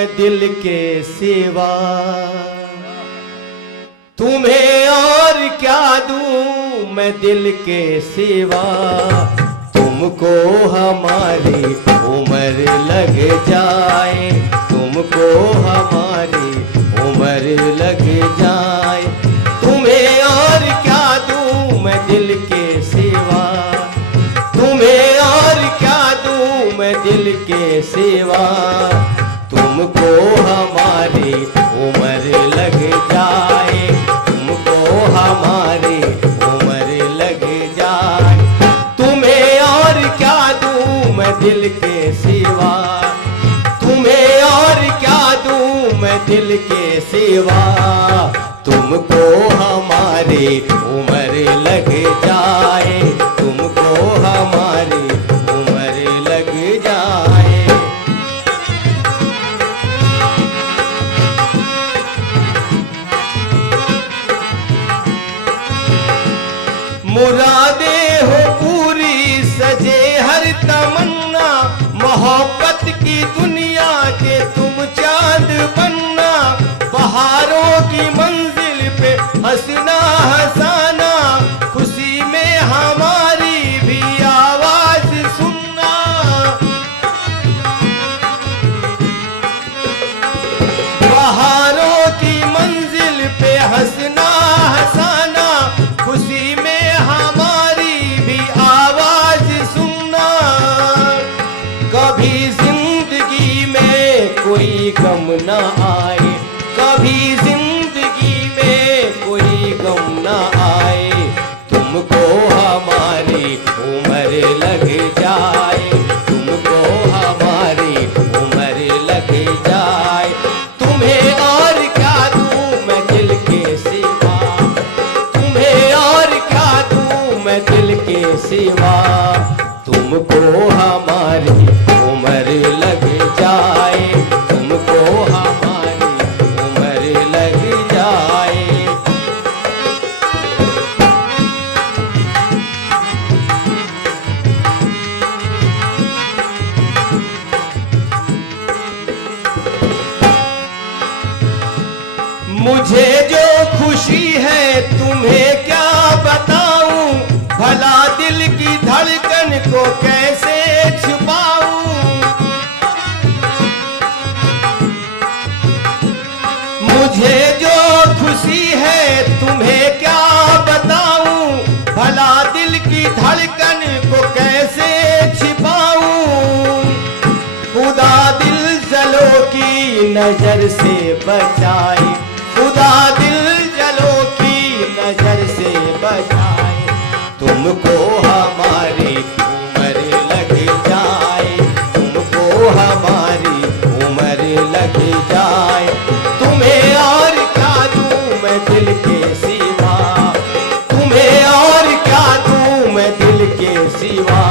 मैं दिल के सिवा, तुम्हें और क्या दूं मैं दिल के सिवा। तुमको हमारी उम्र लग जाए, तुमको हमारी उम्र लग जाए। तुम्हें और क्या दूं मैं दिल के सिवा, तुम्हें और क्या दूं मैं दिल के सिवा। तुमको हमारी उम्र लग जाए, तुमको हमारी उम्र लग जाए। तुम्हें और क्या दूं मैं दिल के सिवा, तुम्हें और क्या दूं मैं दिल के सिवा। तुमको हमारी उम्र लग जाए, तुमको हमारी उम्र लग जाए। मुरादे हो पूरी सजे हर तमन्ना, मोहब्बत की दुनिया के तुम चांद बनना। बहारों की मंजिल पे हंसना हंसाना, खुशी में हमारी भी आवाज सुनना। बहारों की मंजिल पे हंसना हंसाना, खुशी में हमारी भी आवाज सुनना। कभी जिंदगी में कोई गम ना आए, कभी जिंदगी में कोई गम ना आए। तुमको हमारी उम्र लग जाए, तुमको हमारी उम्र लग जाए। तुम्हें और क्या दूं मैं दिल के सिवा, तुम्हें और क्या दूं मैं दिल के सिवा। तुमको हमारी उम्र लग जाए, तुमको हमारी उम्र लग जाए। मुझे जो खुशी है तुम्हें क्या बताऊं, भला दिल की धड़कन को कैसे छुपाऊं। मुझे जो खुशी है तुम्हें क्या बताऊं, भला दिल की धड़कन को कैसे छिपाऊं। खुदा दिल जलो की नजर से बचाए, खुदा दिल जलो की नजर से बचाए। तुमको हमारी उम्र लग जाए, तुमको हमारी उम्र लग जाए। तुम्हें और क्या दूं मैं दिल के सिवा, तुम्हें और क्या दूं मैं दिल के सिवा।